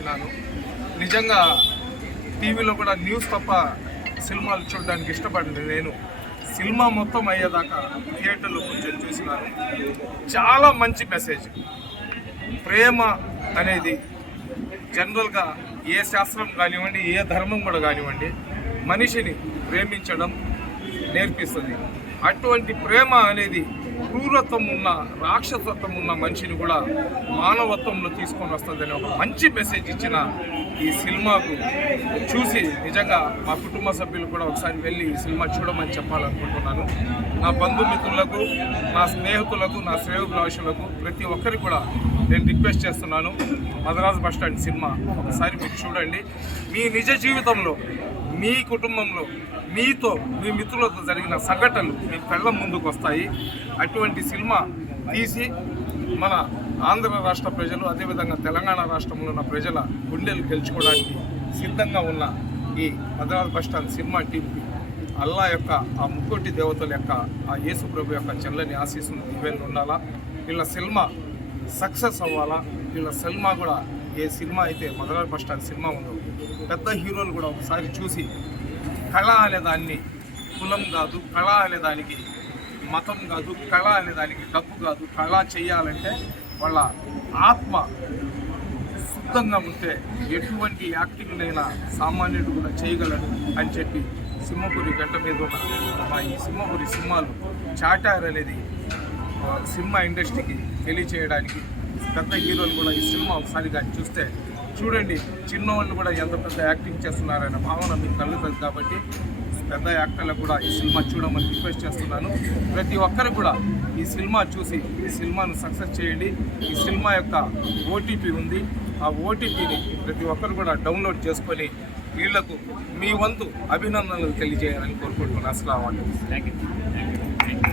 వచ్చినాను. నిజంగా టీవీలో కూడా న్యూస్ తప్ప సినిమాలు చూడడానికి ఇష్టపడింది నేను. సినిమా మొత్తం అయ్యేదాకా థియేటర్లో కూర్చొని చూసినాను. చాలా మంచి మెసేజ్. ప్రేమ అనేది జనరల్గా ఏ శాస్త్రం కానివ్వండి, ఏ ధర్మం కూడా కానివ్వండి, మనిషిని ప్రేమించడం నేర్పిస్తుంది. అటువంటి ప్రేమ అనేది క్రూరత్వం ఉన్న, రాక్షసత్వం ఉన్న మనిషిని కూడా మానవత్వంలో తీసుకొని వస్తుందని ఒక మంచి మెసేజ్ ఇచ్చిన ఈ సినిమాకు చూసి నిజంగా మా కుటుంబ సభ్యులు కూడా ఒకసారి వెళ్ళి ఈ సినిమా చూడమని చెప్పాలనుకుంటున్నాను. నా బంధుమిత్రులకు, నా స్నేహితులకు, నా శ్రేయోభిలాషులకు ప్రతి ఒక్కరికి కూడా నేను రిక్వెస్ట్ చేస్తున్నాను. మదరాస్ బస్టాండ్ సినిమా ఒకసారి మీరు చూడండి. మీ నిజ జీవితంలో, మీ కుటుంబంలో, మీతో, మీ మిత్రులతో జరిగిన సంఘటనలు మీ కళ్ళ ముందుకు వస్తాయి. అటువంటి సినిమా తీసి మన ఆంధ్ర రాష్ట్ర ప్రజలు, అదేవిధంగా తెలంగాణ రాష్ట్రంలో ఉన్న ప్రజల గుండెలు గెలుచుకోవడానికి సిద్ధంగా ఉన్న ఈ మదరాస్ బస్టాండ్ సినిమా టీంకి అల్లా యొక్క, ఆ ముక్కోటి దేవతల యొక్క, ఆ యేసు ప్రభు యొక్క చల్లని ఆశీస్సులు దీవెనలు ఉండాలా. వీళ్ళ సినిమా సక్సెస్ అవ్వాలా. వీళ్ళ సినిమా కూడా, ఏ సినిమా అయితే మదరాస్ బస్టాండ్ సినిమా ఉందో, పెద్ద హీరోలు కూడా ఒకసారి చూసి కళ అనేదాన్ని కులం కాదు, కళ అనేదానికి మతం కాదు, కళ అనేదానికి డబ్బు కాదు, కళ చేయాలంటే వాళ్ళ ఆత్మ శుద్ధంగా ఉంటే ఎటువంటి యాక్టింగ్నైనా సామాన్యుడు కూడా చేయగలడు అని చెప్పి సింహపురి గంట మీద ఉన్న మా ఈ సింహపురి సినిమాలు చాటారనేది సినిమా ఇండస్ట్రీకి తెలియచేయడానికి పెద్ద హీరోలు కూడా ఈ సినిమా ఒకసారి కానీ చూస్తే చూడండి, చిన్నవాళ్ళు కూడా ఎంత పెద్ద యాక్టింగ్ చేస్తున్నారనే భావన మీకు కలుగుతుంది. కాబట్టి పెద్ద యాక్టర్లకు కూడా ఈ సినిమా చూడమని రిక్వెస్ట్ చేస్తున్నాను. ప్రతి ఒక్కరు కూడా ఈ సినిమా చూసి ఈ సినిమాను సక్సెస్ చేయండి. ఈ సినిమా యొక్క ఓటీపీ ఉంది. ఆ ఓటీపీని ప్రతి ఒక్కరు కూడా డౌన్లోడ్ చేసుకొని వీళ్లకు మీ వంతు అభినందనలు తెలియజేయాలని కోరుకుంటున్నాను. అస్సలాము అలైకుం. Thank you.